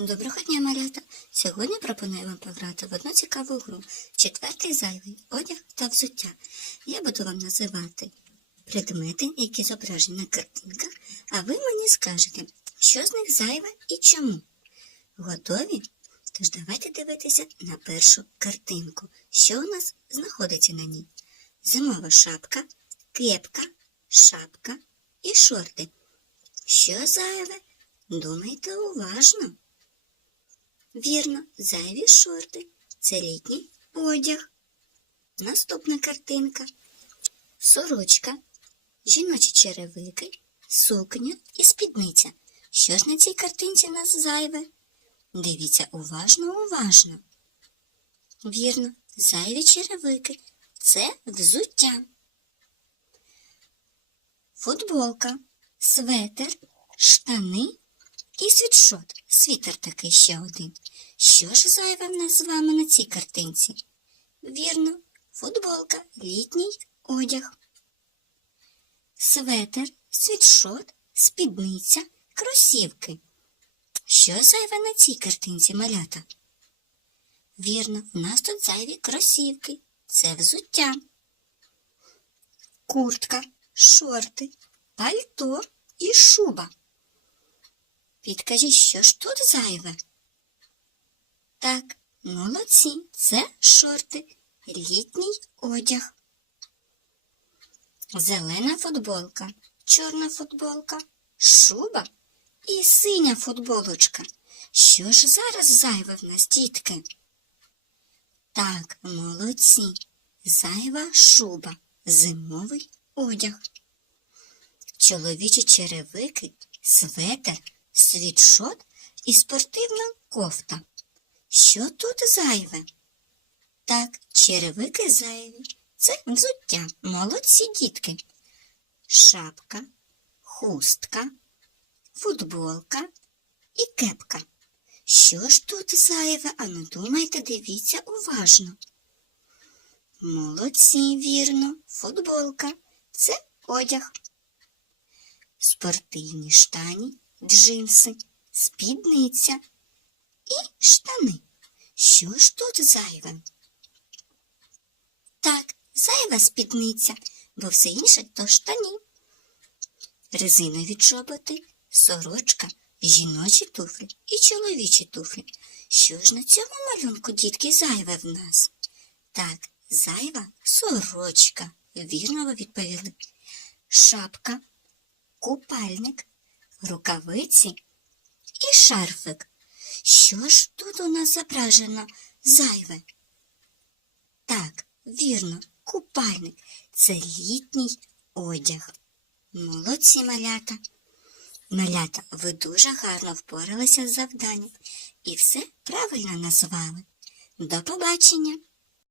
Доброго дня, малята! Сьогодні пропоную вам пограти в одну цікаву гру. Четвертий зайвий одяг та взуття. Я буду вам називати предмети, які зображені на картинках, а ви мені скажете, що з них зайве і чому. Готові? Тож давайте дивитися на першу картинку. Що у нас знаходиться на ній? Зимова шапка, кепка, шапка і шорти. Що зайве? Думайте уважно. Вірно, зайві шорти. Це літній одяг. Наступна картинка. Сорочка, жіночі черевики, сукня і спідниця. Що ж на цій картинці нас зайве? Дивіться уважно, уважно. Вірно, зайві черевики. Це взуття. Футболка, светер, штани світшот. Світер такий ще один. Що ж зайве в нас з вами на цій картинці? Вірно, футболка, літній одяг. Светер, світшот, спідниця, кросівки. Що зайве на цій картинці малята? Вірно, в нас тут зайві кросівки. Це взуття. Куртка, шорти, пальто і шуба. Підкажіть, що ж тут зайве? Так, молодці, це шорти, літній одяг. Зелена футболка, чорна футболка, шуба і синя футболочка. Що ж зараз зайве в нас, дітки? Так, молодці, зайва шуба, зимовий одяг. Чоловічі черевики, светер, світшот і спортивна кофта. Що тут зайве? Так, черевики зайві. Це взуття. Молодці дітки. Шапка, хустка, футболка і кепка. Що ж тут зайве? Ану, думайте, дивіться уважно. Молодці, вірно, футболка. Це одяг. Спортивні штані, джинси, спідниця і штани. Що ж тут зайве? Так, зайва спідниця, бо все інше то штані. Резинові чоботи, сорочка, жіночі туфлі і чоловічі туфлі. Що ж на цьому малюнку, дітки, зайве в нас? Так, зайва сорочка. Вірно ви відповіли. Шапка, купальник, рукавиці і шарфик. Що ж тут у нас зображено зайве? Так, вірно, купальник це літній одяг. Молодці малята. Малята, ви дуже гарно впоралися з завданням і все правильно назвали. До побачення!